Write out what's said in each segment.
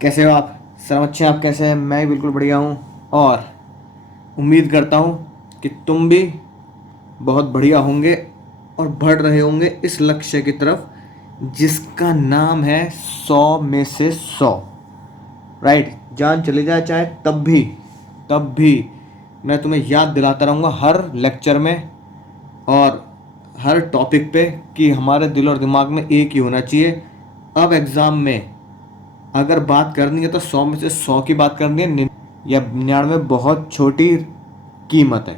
कैसे हो आप? सब अच्छे हैं? आप कैसे हैं? मैं भी बिल्कुल बढ़िया हूँ। और उम्मीद करता हूँ कि तुम भी बहुत बढ़िया होंगे और बढ़ रहे होंगे इस लक्ष्य की तरफ जिसका नाम है 100 में से 100। राइट, जान चली जाए चाहे तब भी मैं तुम्हें याद दिलाता रहूँगा हर लेक्चर में और हर टॉपिक पे कि हमारे दिल और दिमाग में एक ही होना चाहिए। अब एग्ज़ाम में अगर बात करनी है तो 100 में से 100 की बात करनी है, या 99 बहुत छोटी कीमत है।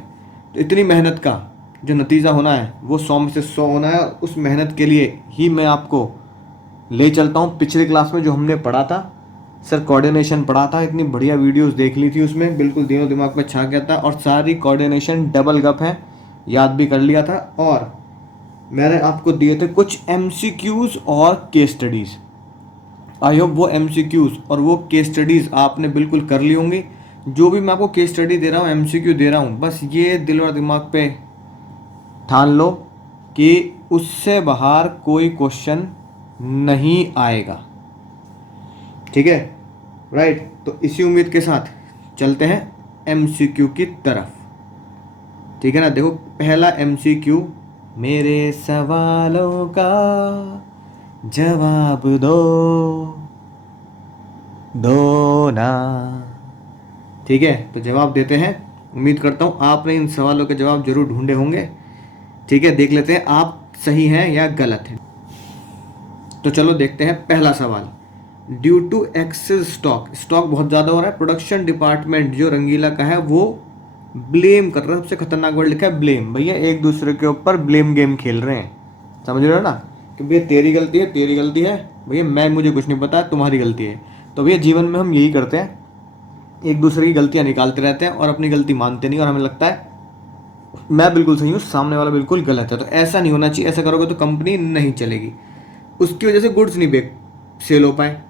तो इतनी मेहनत का जो नतीजा होना है वो 100 में से 100 होना है। उस मेहनत के लिए ही मैं आपको ले चलता हूँ पिछली क्लास में जो हमने पढ़ा था। सर कोऑर्डिनेशन पढ़ा था, इतनी बढ़िया वीडियोस देख ली थी, उसमें बिल्कुल दिनों दिमाग में छा गया था और सारी कोऑर्डिनेशन डबल गप है, याद भी कर लिया था। और मैंने आपको दिए थे कुछ एमसीक्यूज और केस स्टडीज़। आई होप वो एमसीक्यूज और वो केस स्टडीज़ आपने बिल्कुल कर ली होंगी। जो भी मैं आपको केस स्टडी दे रहा हूँ, एमसीक्यू दे रहा हूँ, बस ये दिल और दिमाग पे ठान लो कि उससे बाहर कोई क्वेश्चन नहीं आएगा। ठीक है? राइट, तो इसी उम्मीद के साथ चलते हैं एमसीक्यू की तरफ। ठीक है ना? देखो, पहला एमसीक्यू, मेरे सवालों का जवाब दो दो ना। ठीक है, तो जवाब देते हैं। उम्मीद करता हूँ आपने इन सवालों के जवाब जरूर ढूंढे होंगे। ठीक है, देख लेते हैं आप सही हैं या गलत हैं। तो चलो देखते हैं पहला सवाल। Due to excess stock, stock बहुत ज़्यादा हो रहा है, प्रोडक्शन डिपार्टमेंट जो रंगीला का है वो ब्लेम कर रहा है। सबसे खतरनाक वर्ड लिखा है ब्लेम। भैया एक दूसरे के ऊपर ब्लेम गेम खेल रहे हैं, समझ रहे हो ना? कि भैया तेरी गलती है, तेरी गलती है, भैया मुझे कुछ नहीं पता, तुम्हारी गलती है। तो भैया जीवन में हम यही करते हैं, एक दूसरे की गलतियां निकालते रहते हैं और अपनी गलती मानते नहीं, और हमें लगता है मैं बिल्कुल सही हूँ, सामने वाला बिल्कुल गलत है। तो ऐसा नहीं होना चाहिए, ऐसा करोगे तो कंपनी नहीं चलेगी। उसकी वजह से गुड्स नहीं बेक सेल हो पाए।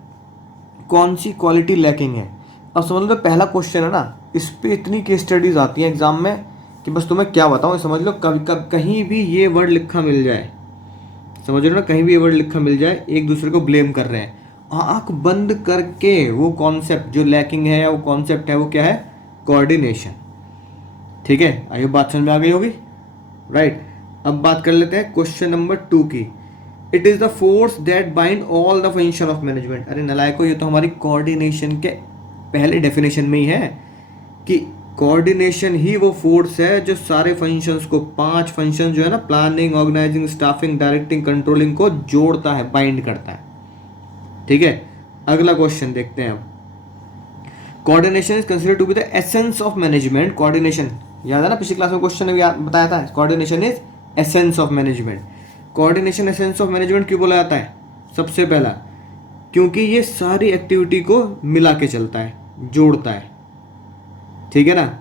कौन सी क्वालिटी लैकिंग है? अब समझ लो, पहला क्वेश्चन है ना, इस पे इतनी केस स्टडीज आती हैं एग्जाम में कि बस तुम्हें क्या बताऊँ। समझ लो कभी कहीं भी ये वर्ड लिखा मिल जाए, समझ लो ना, कहीं भी ये वर्ड लिखा मिल जाए, एक दूसरे को ब्लेम कर रहे हैं, आंख बंद करके वो कॉन्सेप्ट जो लैकिंग है या वो कॉन्सेप्ट है वो क्या है? कोऑर्डिनेशन। ठीक है, आइए बात समझ में आ गई होगी। राइट, अब बात कर लेते हैं क्वेश्चन नंबर 2 की। It is the force that bind all the function of management. अरे नलायको, ये तो हमारी कोऑर्डिनेशन के पहले डेफिनेशन में ही है कि कोऑर्डिनेशन ही वो फोर्स है जो सारे फंक्शंस को, 5 फंक्शन जो है ना, planning, organising, staffing, directing, controlling को जोड़ता है, बाइंड करता है। ठीक है, अगला क्वेश्चन देखते हैं अब। Coordination is considered to be the essence of management. Coordination याद है ना, पिछली क्लास में क्वेश्चन ने भी बताया था, coordination is essence of management. Coordination essence of management क्यों बोला जाता है? सबसे पहला, क्योंकि ये सारी एक्टिविटी को मिला के चलता है, जोड़ता है। ठीक है ना?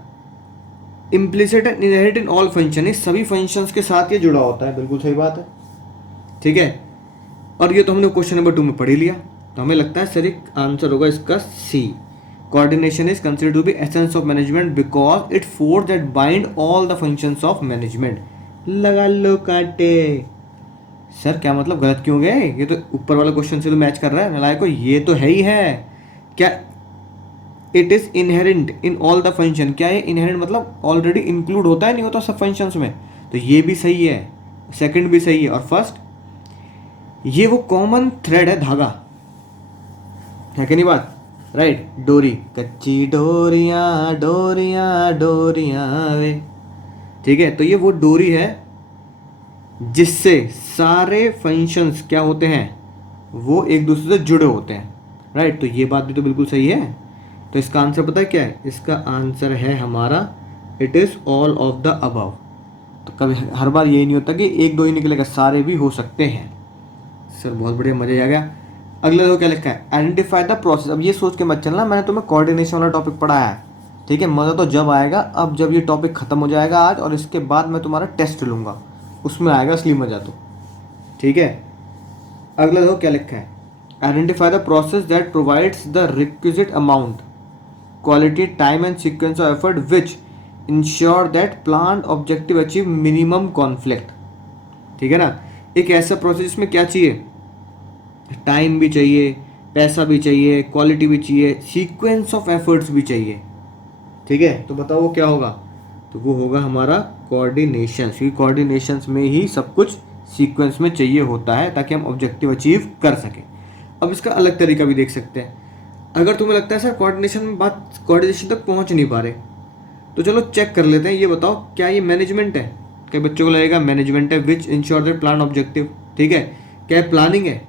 Implicit and inherit in all function, इस सभी फंक्शंस के साथ ये जुड़ा होता है। बिल्कुल सही बात है। ठीक है, और ये तो हमने क्वेश्चन नंबर 2 में पढ़ ही लिया, तो हमें लगता है सर एक आंसर होगा इसका C. Coordination is considered to be essence of management because it force that bind all the functions of management. लगा लो काटे। सर क्या मतलब, गलत क्यों गए? ये तो ऊपर वाला क्वेश्चन से तो मैच कर रहा है। नलायको, ये तो है ही है। क्या it is inherent in all the function, क्या ये इनहेरेंट मतलब ऑलरेडी इंक्लूड होता है, नहीं होता सब फंक्शंस में? तो ये भी सही है, सेकंड भी सही है, और फर्स्ट, ये वो कॉमन थ्रेड है, धागा है कि नहीं बात? राइट, डोरी, कच्ची डोरियां डोरियां डोरियां वे। ठीक है, तो ये वो डोरी है जिससे सारे फंक्शंस क्या होते हैं, वो एक दूसरे से जुड़े होते हैं। राइट, तो ये बात भी तो बिल्कुल सही है। तो इसका आंसर पता है क्या है? इसका आंसर है हमारा it is all of the above. तो कभी हर बार यही नहीं होता कि एक दो ही निकलेगा, सारे भी हो सकते हैं। सर बहुत बढ़िया, मज़ा आ गया। अगला देखो क्या लिखा है, आइडेंटिफाई द प्रोसेस। अब ये सोच के मत चलना मैंने तुम्हें कोऑर्डिनेशन वाला टॉपिक पढ़ाया है। ठीक है, मज़ा तो जब आएगा, अब जब ये टॉपिक ख़त्म हो जाएगा आज, और इसके बाद मैं तुम्हारा टेस्ट लूँगा, उसमें आएगा असली मज़ा तो। ठीक है, अगला देखो क्या लिखा है, identify the process that provides the requisite amount, quality, time and sequence of effort which ensure that plan objective achieve minimum conflict. ठीक है ना? एक ऐसा प्रोसेस जिसमें क्या चाहिए, टाइम भी चाहिए, पैसा भी चाहिए, क्वालिटी भी चाहिए, सीक्वेंस ऑफ एफर्ट्स भी चाहिए। ठीक है, तो बताओ वो क्या होगा? तो वो होगा हमारा कोऑर्डिनेशन, क्योंकि कोऑर्डिनेशन में ही सब कुछ सीक्वेंस में चाहिए होता है ताकि हम ऑब्जेक्टिव अचीव कर सकें। अब इसका अलग तरीका भी देख सकते हैं। अगर तुम्हें लगता है सर कोऑर्डिनेशन में बात कोऑर्डिनेशन तक पहुंच नहीं पा रहे, तो चलो चेक कर लेते हैं। ये बताओ क्या ये मैनेजमेंट है? क्या बच्चों को लगेगा मैनेजमेंट है विच इंश्योर दैट प्लान ऑब्जेक्टिव? ठीक है, क्या है प्लानिंग है?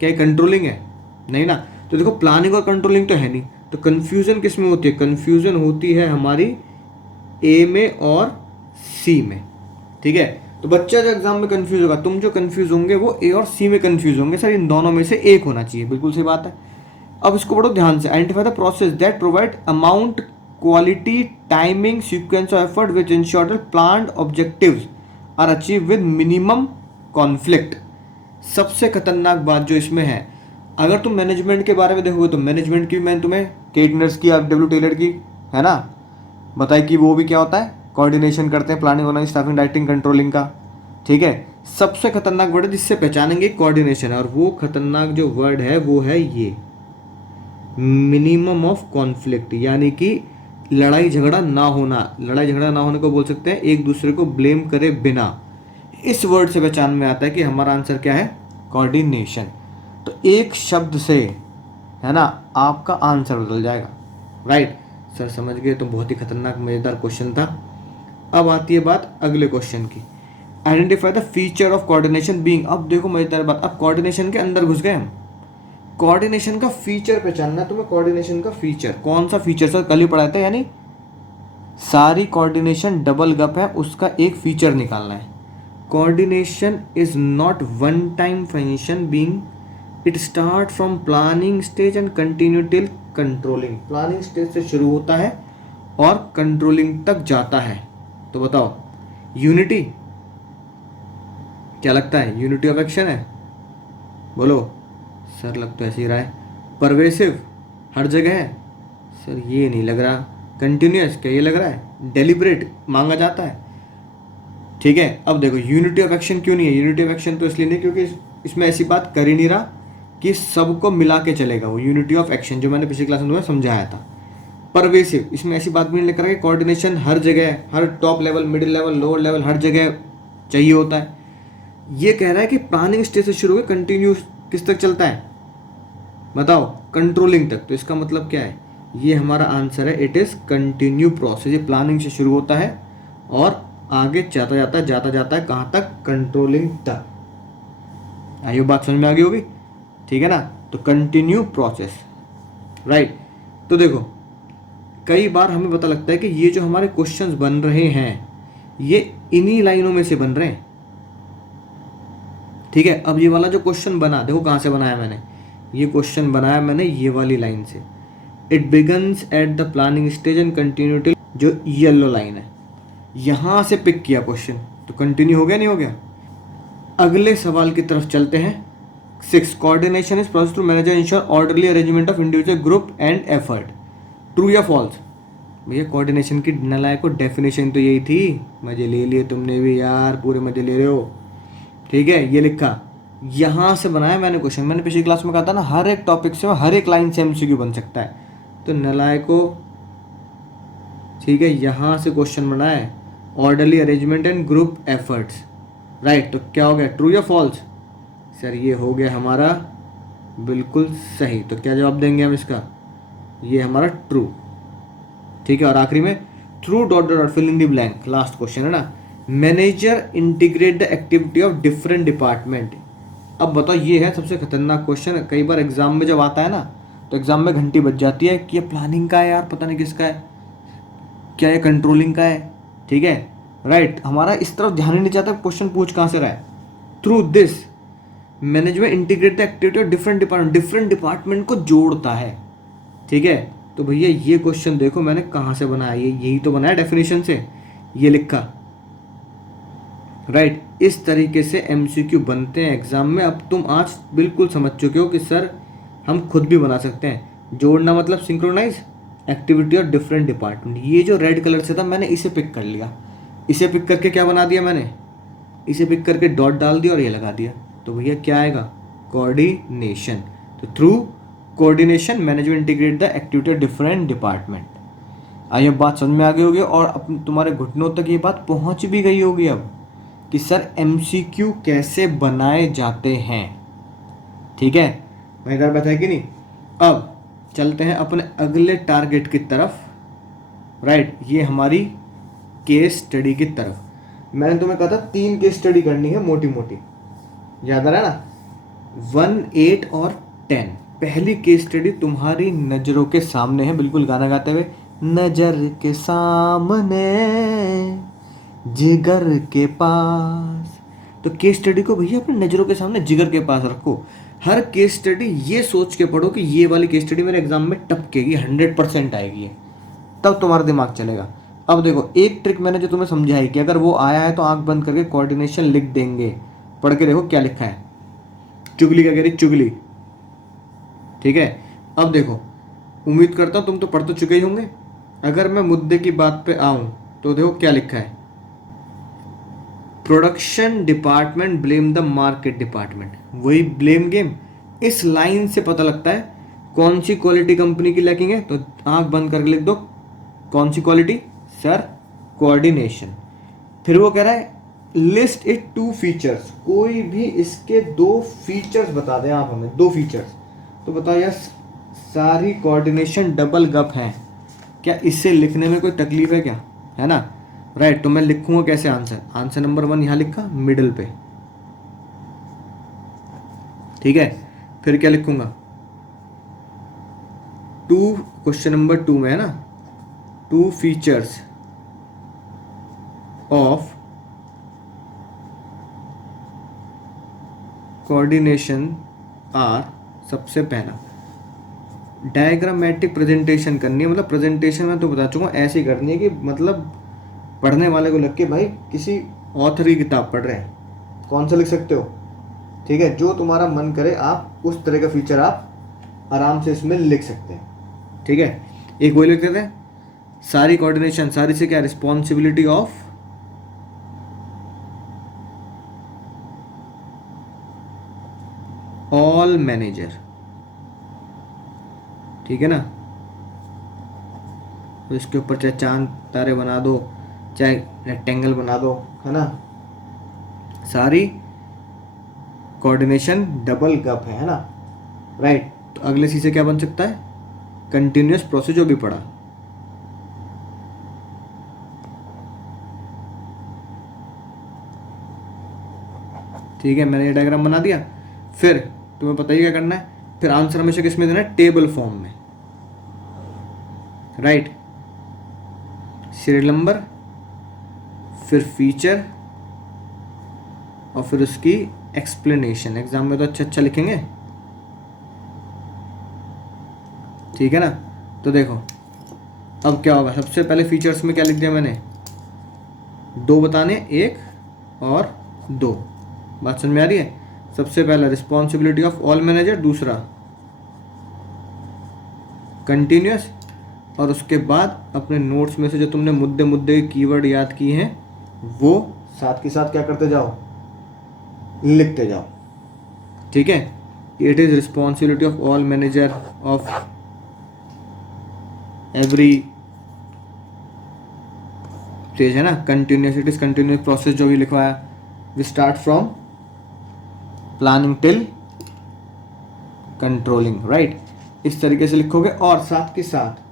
क्या है कंट्रोलिंग है? नहीं ना। तो देखो प्लानिंग और कंट्रोलिंग तो है नहीं, तो कन्फ्यूजन किस में होती है? कन्फ्यूजन होती है हमारी ए में और सी में। ठीक है, तो बच्चा जो एग्जाम में कंफ्यूज होगा, तुम जो कंफ्यूज होंगे वो ए और सी में कंफ्यूज होंगे। सर इन दोनों में से एक होना चाहिए, बिल्कुल सही बात है। अब इसको पढ़ो ध्यान से। Identify the process that provide amount, quality, timing, sequence of effort which ensure that planned objectives are achieve with minimum conflict. सबसे खतरनाक बात जो इसमें है, अगर तुम मैनेजमेंट के बारे में देखोगे तो मैनेजमेंट की मैंने तुम्हें केटनर्स की, डब्ल्यू टेलर की, है ना, बताई कि वो भी क्या होता है, कोऑर्डिनेशन करते हैं, planning, organising, staffing, directing, controlling का। ठीक है, सबसे खतरनाक वर्ड है जिससे पहचानेंगे कोऑर्डिनेशन, और वो खतरनाक जो वर्ड है वो है ये मिनिमम ऑफ कॉन्फ्लिक्ट, यानी कि लड़ाई झगड़ा ना होना। लड़ाई झगड़ा ना होने को बोल सकते हैं एक दूसरे को ब्लेम करे बिना। इस वर्ड से पहचान में आता है कि हमारा आंसर क्या है, कोऑर्डिनेशन। तो एक शब्द से, है ना, आपका आंसर बदल जाएगा। राइट सर, समझ गए? तो बहुत ही खतरनाक मजेदार क्वेश्चन था। अब आती है बात अगले क्वेश्चन की। Identify the feature of coordination being. अब देखो मजेदार बात, अब कोऑर्डिनेशन के अंदर घुस गए हम। कोऑर्डिनेशन का फीचर पहचानना है तुम्हें। कोऑर्डिनेशन का फीचर कौन सा फीचर? सर कल ही पढ़ाया था, यानी सारी कोऑर्डिनेशन डबल गप है, उसका एक फीचर निकालना है। Coordination is not one time function being, it start from planning stage and continue till controlling. Planning stage से शुरू होता है और कंट्रोलिंग तक जाता है। तो बताओ यूनिटी, क्या लगता है यूनिटी ऑफ एक्शन है? बोलो सर, लग तो ऐसे ही रहा है। परवेसिव, हर जगह है? सर ये नहीं लग रहा। कंटिन्यूअस, क्या ये लग रहा है? डेलिब्रेट, मांगा जाता है। ठीक है, अब देखो यूनिटी ऑफ एक्शन क्यों नहीं है? यूनिटी ऑफ एक्शन तो इसलिए नहीं क्योंकि इसमें ऐसी बात कर ही नहीं रहा कि सबको मिला के चलेगा। वो यूनिटी ऑफ एक्शन जो मैंने पिछली क्लास में तुम्हें समझाया था। परवेसिव, इसमें ऐसी बात भी नहीं लेकर, कोऑर्डिनेशन हर जगह, हर top level, middle level, lower level, हर जगह चाहिए होता है। ये कह रहा है कि प्लानिंग स्टेज से शुरू होकर कंटिन्यू किस तक चलता है? बताओ, कंट्रोलिंग तक। तो इसका मतलब क्या है? ये हमारा आंसर है, इट इज कंटिन्यू प्रोसेस। ये प्लानिंग से शुरू होता है और आगे जाता जाता है कहाँ तक? कंट्रोलिंग तक। आइए बात समझ में आ गई होगी। ठीक है ना, तो कंटिन्यू प्रोसेस। राइट, तो देखो कई बार हमें पता लगता है कि ये जो हमारे क्वेश्चंस बन रहे हैं ये इन्हीं लाइनों में से बन रहे हैं। ठीक है, अब ये वाला जो क्वेश्चन बना, देखो कहाँ से बनाया मैंने। ये क्वेश्चन बनाया मैंने ये वाली लाइन से। It begins at the planning stage and continue till, जो येलो लाइन है, यहाँ से पिक किया क्वेश्चन। तो कंटिन्यू हो गया, नहीं हो गया? अगले सवाल की तरफ चलते हैं। 6, coordination is process to manage and ensure orderly arrangement of individual, group and effort. True या फॉल्स? भैया कोऑर्डिनेशन की नलायक को डेफिनेशन तो यही थी। मजे ले लिए तुमने भी यार, पूरे मजे ले रहे हो। ठीक है, ये लिखा, यहाँ से बनाया मैंने क्वेश्चन। मैंने पिछली क्लास में कहा था ना, हर एक टॉपिक से हर एक लाइन से एमसीक्यू बन सकता है। तो नलायको, ठीक है, यहाँ से क्वेश्चन बना है, orderly arrangement and group efforts. Right, तो क्या हो गया, ट्रू या फॉल्स? सर ये हो गया हमारा बिल्कुल सही। तो क्या जवाब देंगे हम इसका? ये हमारा ट्रू। ठीक है, और आखिरी में through dot dot fill in the blank, last question है ना। Manager integrate the activity of different department. अब बताओ, ये है सबसे खतरनाक क्वेश्चन। कई बार एग्जाम में जब आता है ना, तो एग्जाम में घंटी बज जाती है कि ये प्लानिंग का है यार, पता नहीं किसका है, क्या ये कंट्रोलिंग का है। ठीक है, राइट, हमारा इस तरफ ध्यान ही नहीं जाता क्वेश्चन पूछ कहाँ से रहा है। Through this management integrate the activity of different department को जोड़ता है। ठीक है, तो भैया ये क्वेश्चन देखो मैंने कहाँ से बनाया, ये यही तो बनाया डेफिनेशन से, ये लिखा। राइट, इस तरीके से एमसीक्यू बनते हैं एग्जाम में। अब तुम आज बिल्कुल समझ चुके हो कि सर हम खुद भी बना सकते हैं। जोड़ना मतलब synchronise activity of different department. ये जो रेड कलर से था मैंने इसे पिक कर लिया। इसे पिक करके क्या बना दिया मैंने? इसे पिक करके डॉट डाल दिया और ये लगा दिया। तो भैया क्या आएगा? कोऑर्डिनेशन। तो through coordination management integrate the activity of different department. ये बात समझ में आ गई होगी और तुम्हारे घुटनों तक ये बात पहुंच भी गई होगी अब कि सर एमसीक्यू कैसे बनाए जाते हैं। ठीक है, मजेदार बात है कि नहीं। अब चलते हैं अपने अगले टारगेट की तरफ। राइट, ये हमारी केस स्टडी की तरफ। मैंने तुम्हें कहा था 3 केस स्टडी करनी है मोटी मोटी, याद आ रहा है ना, 1, 8 और 10। पहली केस स्टडी तुम्हारी नजरों के सामने है, बिल्कुल गाना गाते हुए, नजर के सामने जिगर के पास। तो केस स्टडी को भैया अपनी नजरों के सामने जिगर के पास रखो। हर केस स्टडी ये सोच के पढ़ो कि ये वाली केस स्टडी मेरे एग्जाम में टपकेगी, 100% आएगी ये, तब तुम्हारा दिमाग चलेगा। अब देखो, एक ट्रिक मैंने जो तुम्हें समझाई कि अगर वो आया है तो आंख बंद करके कोऑर्डिनेशन लिख देंगे। पढ़ के देखो क्या लिखा है, चुगली का कह रही चुगली। ठीक है, अब देखो, उम्मीद करता हूं तुम तो पढ़ तो चुके ही होंगे। अगर मैं मुद्दे की बात पे आऊं तो देखो क्या लिखा है, production department blame the market department. वही ब्लेम गेम। इस लाइन से पता लगता है कौन सी क्वालिटी कंपनी की लैकिंग है, तो आंख बंद करके लिख दो कौन सी क्वालिटी, सर कोऑर्डिनेशन। फिर वो कह रहा है लिस्ट इट 2 फीचर्स, कोई भी इसके 2 फीचर्स बता दें आप हमें, 2 फीचर्स। तो बताओ यार, सारी कोऑर्डिनेशन डबल गप है क्या, इससे लिखने में कोई तकलीफ है क्या, है ना। राइट, तो मैं लिखूंगा कैसे आंसर, आंसर नंबर 1 यहां लिखा मिडल पे। ठीक है, फिर क्या लिखूंगा, 2, क्वेश्चन नंबर 2 में है ना, 2 फीचर्स ऑफ कोऑर्डिनेशन आर, सबसे पहला डायग्रामेटिक प्रेजेंटेशन करनी है। मतलब प्रेजेंटेशन में तो बता चुका हूँ, ऐसी करनी है कि मतलब पढ़ने वाले को लग के भाई किसी ऑथर की किताब पढ़ रहे हैं। कौन सा लिख सकते हो, ठीक है, जो तुम्हारा मन करे आप उस तरह का फीचर आप आराम से इसमें लिख सकते हैं। ठीक है, एक वही लिख देते हैं, सारी कोऑर्डिनेशन, सारी से क्या, रिस्पॉन्सिबिलिटी ऑफ ऑल मैनेजर। ठीक है ना, तो इसके ऊपर चाहे चांद तारे बना दो, चाहे रेक्टेंगल बना दो, है ना, सारी कोऑर्डिनेशन डबल गप है ना। राइट, तो अगले सी से क्या बन सकता है, कंटिन्यूअस प्रोसेस, जो भी पढ़ा। ठीक है, मैंने ये डायग्राम बना दिया। फिर तुम्हें पता ही क्या करना है, फिर आंसर हमेशा किस में देना है, टेबल फॉर्म में। राइट, सीरियल नंबर, फिर फीचर और फिर उसकी एक्सप्लेनेशन। एग्जाम में तो अच्छा अच्छा लिखेंगे। ठीक है ना, तो देखो अब क्या होगा, सबसे पहले फीचर्स में क्या लिख दिया मैंने, 2 बताने, 1 और 2। बात समझ में आ रही है। सबसे पहला रिस्पॉन्सिबिलिटी ऑफ ऑल मैनेजर, दूसरा कंटिन्यूअस, और उसके बाद अपने नोट्स में से जो तुमने मुद्दे मुद्दे कीवर्ड याद किए हैं वो साथ के साथ क्या करते जाओ, लिखते जाओ। ठीक है, it is responsibility of all manager of every stage, है ना, continuous, it is continuous process, जो भी लिखवाया, we start from planning till controlling. Right, इस तरीके से लिखोगे। और साथ के साथ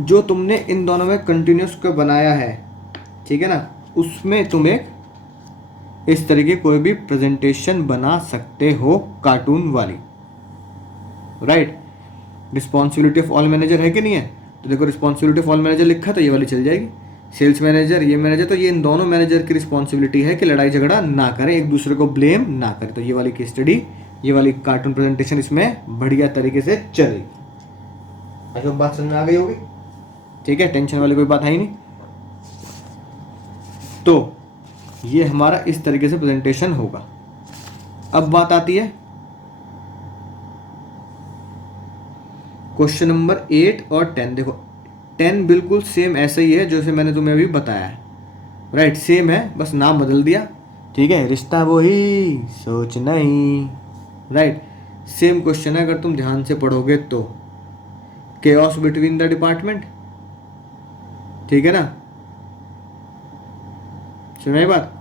जो तुमने इन दोनों में कंटिन्यूअस को बनाया है, ठीक है ना, उसमें तुम एक इस तरीके कोई भी प्रेजेंटेशन बना सकते हो, कार्टून वाली। Right, responsibility of all manager है कि नहीं है, तो देखो रिस्पॉन्सिबिलिटी ऑफ ऑल मैनेजर लिखा तो ये वाली चल जाएगी, सेल्स मैनेजर, ये मैनेजर, तो ये इन दोनों मैनेजर की रिस्पॉन्सिबिलिटी है कि लड़ाई झगड़ा ना करें, एक दूसरे को ब्लेम ना करें। तो ये वाली केस स्टडी, ये वाली कार्टून प्रेजेंटेशन इसमें बढ़िया तरीके से चलेगी। अच्छा, बात समझ में आ गई होगी। ठीक है, टेंशन वाली कोई बात है ही नहीं। तो ये हमारा इस तरीके से प्रेजेंटेशन होगा। अब बात आती है क्वेश्चन नंबर 8 और 10। देखो 10 बिल्कुल सेम ऐसा ही है जैसे मैंने तुम्हें अभी बताया है। राइट, सेम है, बस नाम बदल दिया। ठीक है, रिश्ता वही सोच नहीं। राइट, सेम क्वेश्चन है अगर तुम ध्यान से पढ़ोगे तो, केओस बिटवीन द डिपार्टमेंट, ठीक है ना, सुनाई बात,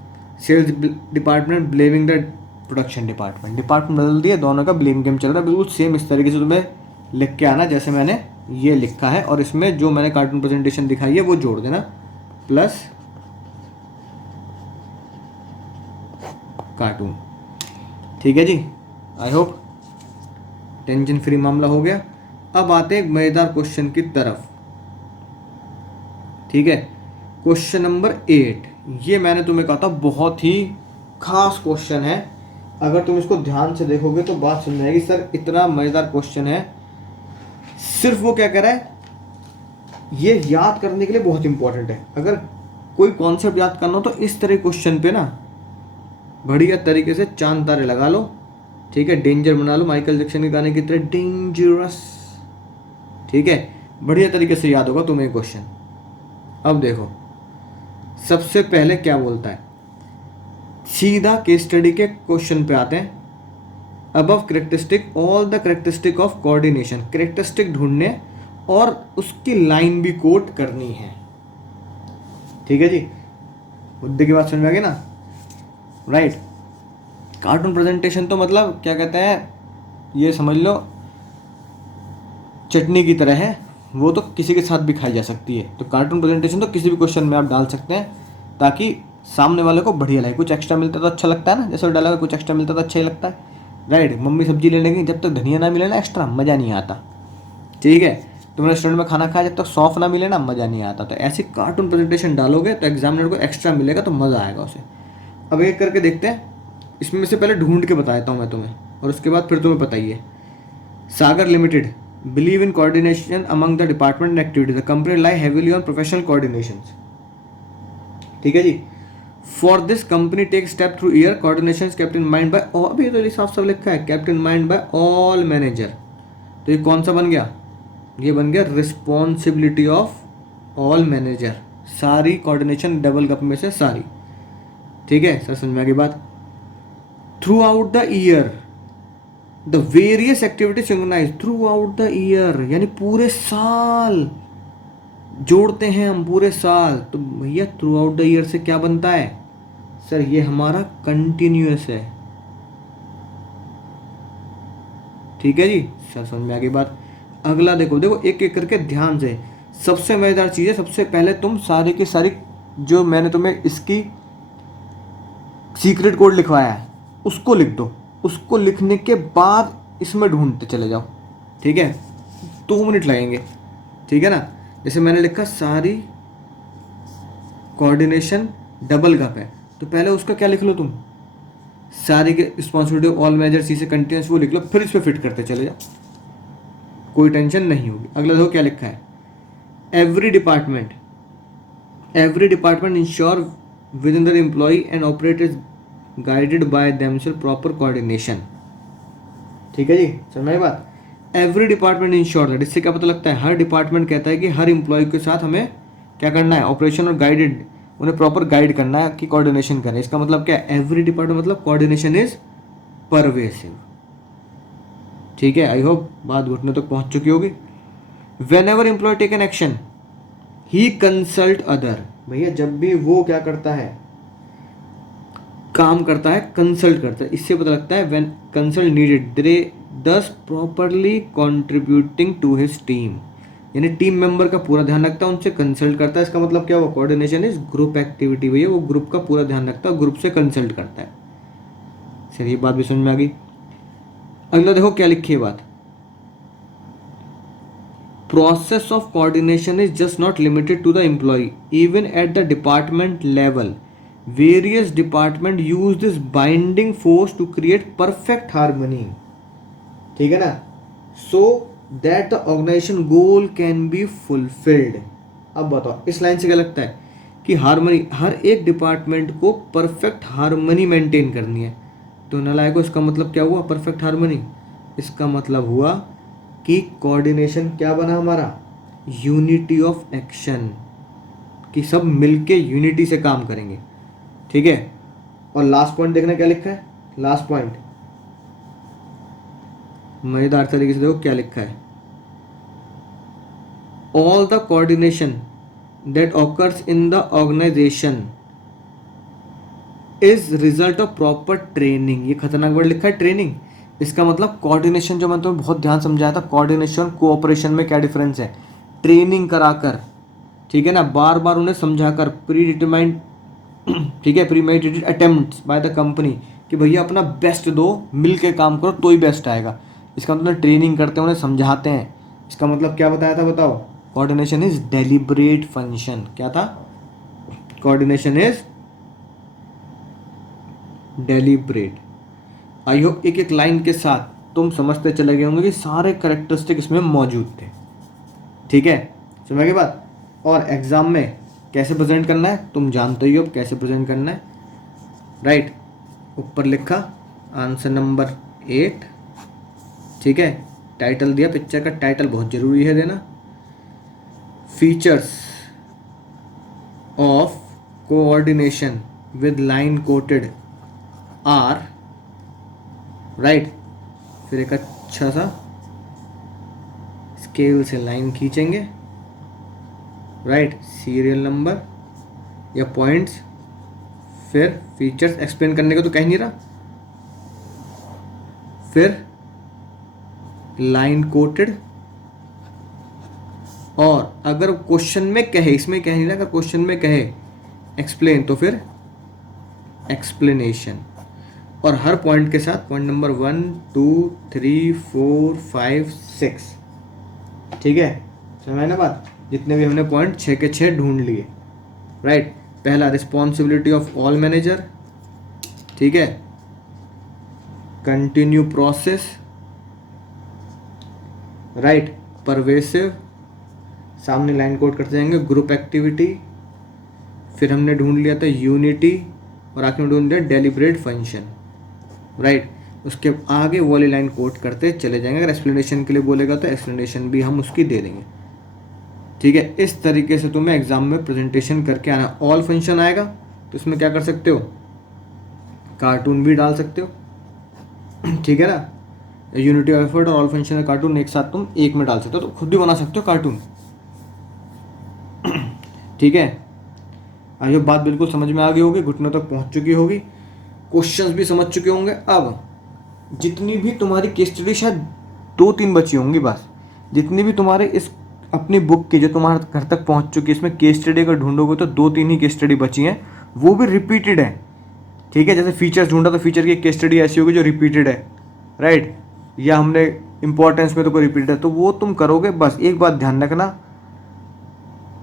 sales department blaming the production department, department बदल दिए, दोनों का ब्लेम गेम चल रहा है, बिल्कुल सेम इस तरीके से तुम्हें लिख के आना जैसे मैंने ये लिखा है, और इसमें जो मैंने कार्टून प्रेजेंटेशन दिखाई है वो जोड़ देना, प्लस कार्टून, ठीक है जी। आई होप टेंशन फ्री मामला हो गया। अब आते हैं एक मजेदार क्वेश्चन की तरफ, ठीक है। क्वेश्चन नंबर 8, ये मैंने तुम्हें कहा था बहुत ही खास क्वेश्चन है, अगर तुम इसको ध्यान से देखोगे तो बात समझ आएगी, सर इतना मजेदार क्वेश्चन है। सिर्फ वो क्या कह रहा है, ये याद करने के लिए बहुत इंपॉर्टेंट है, अगर कोई कॉन्सेप्ट याद करना हो तो इस तरह क्वेश्चन पे ना बढ़िया तरीके से चांद तारे लगा लो, ठीक है, डेंजर बना लो, माइकल जैक्सन के गाने की तरह डेंजरस, ठीक है, बढ़िया तरीके से याद होगा तुम्हें क्वेश्चन। अब देखो सबसे पहले क्या बोलता है, सीधा केस स्टडी के क्वेश्चन पे आते हैं। Above characteristic all the characteristic of coordination, characteristic ढूंढने और उसकी लाइन भी कोट करनी है, ठीक है जी, मुद्दे की बात समझ में आ गई ना, राइट। कार्टून प्रेजेंटेशन तो मतलब क्या कहते हैं, ये समझ लो चटनी की तरह है, वो तो किसी के साथ भी खाई जा सकती है, तो कार्टून प्रेजेंटेशन तो किसी भी क्वेश्चन में आप डाल सकते हैं ताकि सामने वाले को बढ़िया लगे, कुछ एक्स्ट्रा मिलता तो अच्छा लगता है ना, जैसे डाला कुछ एक्स्ट्रा मिलता तो अच्छा ही लगता है, राइट। मम्मी सब्जी लेने की जब तक धनिया ना मिले ना एक्स्ट्रा मज़ा नहीं आता, ठीक है, तुम रेस्टोरेंट में खाना खाया जब तक सौंफ ना मिले ना मज़ा नहीं आता, तो ऐसी कार्टून प्रेजेंटेशन डालोगे तो एग्जामिनर को एक्स्ट्रा मिलेगा तो मज़ा आएगा उसे। अब एक करके देखते हैं, इसमें से पहले ढूंढ के बताता हूँ मैं तुम्हें और उसके बाद फिर तुम्हें बताइए। Sagar limited believe in coordination among the department and activities, the company lie heavily on professional coordination, ठीक है जी। For this company take step through year coordination kept in mind by, अभी तो साफ साफ लिखा है kept in mind by all manager, तो ये कौन सा बन गया, ये बन गया रिस्पॉन्सिबिलिटी ऑफ ऑल मैनेजर, सारी कोऑर्डिनेशन डबल गप में से सारी, ठीक है सर समझ में आ गई बात। Throughout the year the various activity synchronise throughout the year, यानी पूरे साल जोड़ते हैं हम पूरे साल, तो भैया थ्रू आउट द ईयर से क्या बनता है, सर ये हमारा कंटिन्यूअस है, ठीक है जी, सर समझ में आ गई बात। अगला देखो देखो एक एक करके ध्यान से, सबसे मजेदार चीज़ है, सबसे पहले तुम सारी की सारी जो मैंने तुम्हें इसकी सीक्रेट कोड लिखवाया है उसको लिख दो, उसको लिखने के बाद इसमें ढूंढते चले जाओ, ठीक है, 2 मिनट लगेंगे, ठीक है ना। जैसे मैंने लिखा सारी कोऑर्डिनेशन डबल गप है, तो पहले उसका क्या लिख लो तुम, सारी के रिस्पॉन्सिबिलिटी ऑल मैनेजर सी से कंटिन्यूस वो लिख लो, फिर इस पर फिट करते चले जाओ, कोई टेंशन नहीं होगी। अगला देखो क्या लिखा है, every department ensure within the employ and operate is guided by themself proper coordination, ठीक है जी समझ में आई बात। एवरी डिपार्टमेंट इंश्योर दैट, इससे क्या पता लगता है, हर डिपार्टमेंट कहता है कि हर एम्प्लॉय के साथ हमें क्या करना है, ऑपरेशन और गाइडेड, उन्हें प्रॉपर गाइड करना है कि कोऑर्डिनेशन करें, इसका मतलब क्या है, एवरी डिपार्टमेंट मतलब कोऑर्डिनेशन इज परवेसिव, ठीक है। आई होप बात घुटने तक पहुंच चुकी होगी। Whenever employ take an action he consult other, भैया जब भी वो क्या करता है, काम करता है, कंसल्ट करता है, इससे पता लगता है when consult needed they thus properly contributing to his team, यानी टीम मेंबर का पूरा ध्यान रखता है, उनसे कंसल्ट करता है, इसका मतलब क्या हुआ, कोऑर्डिनेशन इज ग्रुप एक्टिविटी, भैया वो ग्रुप का पूरा ध्यान रखता है, ग्रुप से कंसल्ट करता है, सर ये बात भी समझ में आ गई। अगला देखो क्या लिखी है बात, process of coordination is just not limited to the employee, even at the department level various department use this binding force to create perfect harmony, ठीक है ना, so that the organization goal can be fulfilled। अब बताओ इस line से क्या लगता है कि हारमोनी, हर एक डिपार्टमेंट को परफेक्ट हारमोनी मेंटेन करनी है, तो नालायको इसका मतलब क्या हुआ, परफेक्ट हारमोनी, इसका मतलब हुआ कि कोऑर्डिनेशन क्या बना हमारा, यूनिटी ऑफ एक्शन, कि सब मिलके यूनिटी से काम करेंगे, ठीक है। और लास्ट पॉइंट देखना क्या लिखा है, लास्ट पॉइंट मजेदार तरीके से देखो क्या लिखा है, all the coordination that occurs in the organisation is result of proper training. ये खतरनाक वर्ड लिखा है ट्रेनिंग। इसका मतलब कोऑर्डिनेशन, जो मैं तुम्हें बहुत ध्यान समझाया था, कोऑर्डिनेशन कोऑपरेशन में क्या डिफरेंस है, ट्रेनिंग कराकर, ठीक है ना, बार बार उन्हें समझाकर, प्री डिटरमाइंड, ठीक है, प्रीमेडिटेटेड अटेम्प्ट्स बाय द कंपनी, कि भैया अपना बेस्ट दो, मिल के काम करो तो ही बेस्ट आएगा। इसका मतलब ट्रेनिंग करते हैं, उन्हें समझाते हैं। इसका मतलब क्या बताया था बताओ, कोऑर्डिनेशन इज डेलिब्रेट फंक्शन। क्या था, coordination is deliberate. I hope एक एक लाइन के साथ तुम समझते चले गए होंगे कि सारे करेक्टरिस्टिक इसमें मौजूद थे। ठीक है, समझ गए बात। और एग्जाम में कैसे प्रेजेंट करना है तुम जानते ही हो कैसे प्रेजेंट करना है, राइट। ऊपर लिखा आंसर नंबर 8, ठीक है। टाइटल दिया, पिक्चर का टाइटल बहुत जरूरी है देना। Features of coordination with line quoted are, right. फिर एक अच्छा सा स्केल से लाइन खींचेंगे, राइट, सीरियल नंबर या पॉइंट्स। फिर फीचर्स एक्सप्लेन करने को तो कह नहीं रहा, फिर लाइन कोटेड, और अगर क्वेश्चन में कहे, इसमें कह नहीं रहा, अगर क्वेश्चन में कहे एक्सप्लेन तो फिर एक्सप्लेनेशन। और हर पॉइंट के साथ पॉइंट नंबर 1 2 3 4 5 6, ठीक है, समझ ना बात। जितने भी हमने पॉइंट 6 के 6 ढूंढ लिए, राइट। पहला रिस्पॉन्सिबिलिटी ऑफ ऑल मैनेजर, ठीक है, कंटिन्यू प्रोसेस, राइट, परवेसिव, सामने लाइन कोड करते जाएंगे, ग्रुप एक्टिविटी, फिर हमने ढूंढ लिया था यूनिटी, और आखिर में ढूंढ लिया डेलिब्रेट फंक्शन, राइट। उसके आगे वो वाली लाइन कोड करते चले जाएंगे। अगर एक्सप्लेनेशन के लिए बोलेगा तो एक्सप्लेनेशन भी हम उसकी दे देंगे, ठीक है। इस तरीके से तुम्हें एग्जाम में प्रेजेंटेशन करके आना। ऑल फंक्शन आएगा तो इसमें क्या कर सकते हो, कार्टून भी डाल सकते हो, ठीक है ना। यूनिटी ऑफ एफर्ट और ऑल फंक्शन का कार्टून एक साथ तुम एक में डाल सकते हो, तो खुद भी बना सकते हो कार्टून, ठीक है। आई होप बात बिल्कुल समझ में आ गई होगी, घुटनों तक पहुंच चुकी होगी, क्वेश्चंस भी समझ चुके होंगे। अब जितनी भी तुम्हारी केस स्टडी, शायद 2-3 बची होंगी बस, जितनी भी तुम्हारे इस अपनी बुक की जो तुम्हारे घर तक पहुंच चुकी है, इसमें केस स्टडी अगर ढूंढोगे तो 2-3 ही केस स्टडी बची हैं, वो भी रिपीटेड है, ठीक है। जैसे फीचर्स ढूंढा तो फीचर की केस स्टडी ऐसी होगी जो रिपीटेड है, राइट, या हमने इंपॉर्टेंस में तो कोई रिपीटेड है, तो वो तुम करोगे। बस एक बात ध्यान रखना,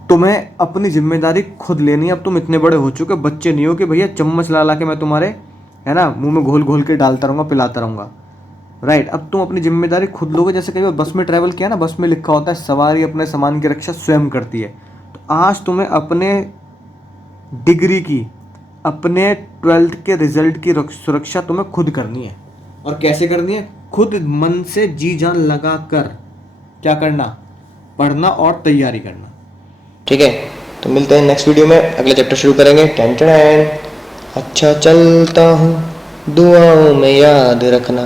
तुम्हें अपनी जिम्मेदारी खुद लेनी है। अब तुम इतने बड़े हो चुके, बच्चे नहीं हो कि भैया चम्मच ला ला के मैं तुम्हारे, है ना, मुंह में घोल घोल के डालता रहूँगा, पिलाता रहूँगा, राइट। अब तुम अपनी जिम्मेदारी खुद लोगे। जैसे कई बार बस में ट्रैवल किया ना, बस में लिखा होता है सवारी अपने सामान की रक्षा स्वयं करती है। तो आज तुम्हें अपने डिग्री की, अपने 12th के रिजल्ट की सुरक्षा तुम्हें खुद करनी है। और कैसे करनी है, खुद मन से जी जान लगा कर क्या करना, पढ़ना और तैयारी करना, ठीक है। तो मिलते हैं नेक्स्ट वीडियो में, अगले चैप्टर शुरू करेंगे। टेंशन अच्छा चलता हूँ, दुआओं में याद रखना।